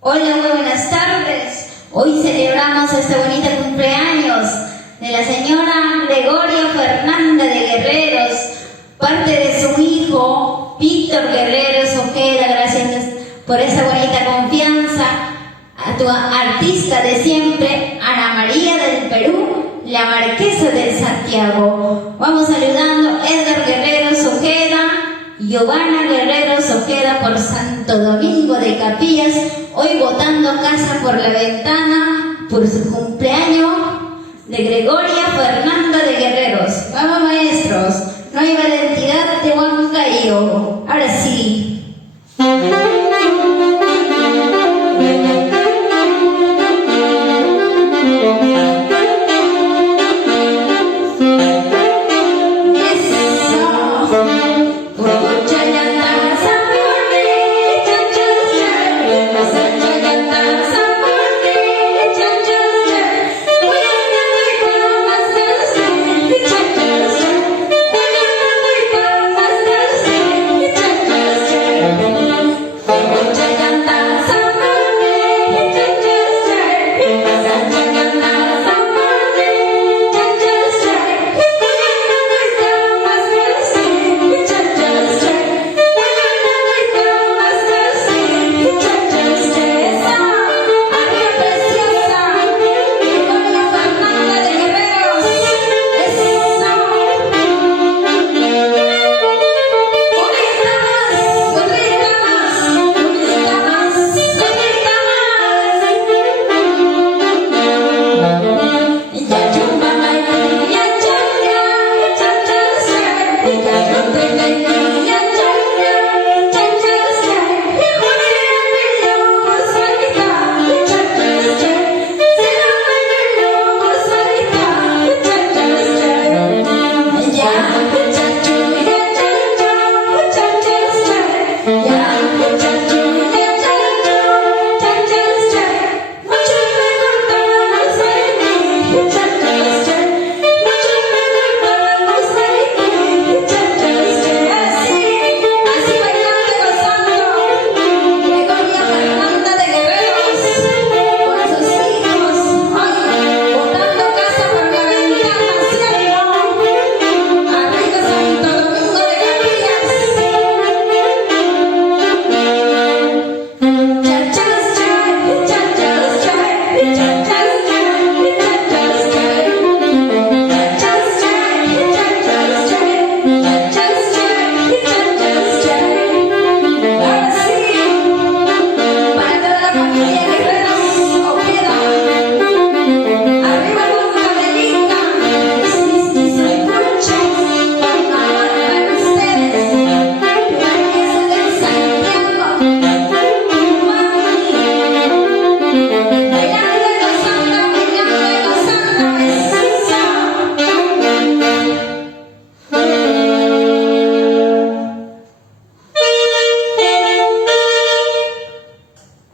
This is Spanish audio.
Hola, muy buenas tardes. Hoy celebramos este bonito cumpleaños de la señora Gregoria Fernanda de Guerreros, parte de su hijo Víctor Guerreros Ojeda. Gracias por esa bonita confianza. A tu artista de siempre, Ana María del Perú, la Marquesa de Santiago. Vamos saludando Edgar Guerreros Ojeda, Giovanna Guerreros Ojeda por Santo Domingo de Capillas, hoy botando casa por la ventana por su cumpleaños de Gregoria Fernanda de Guerreros. Vamos maestros, nueva identidad de Huancayo. Ahora sí. Sa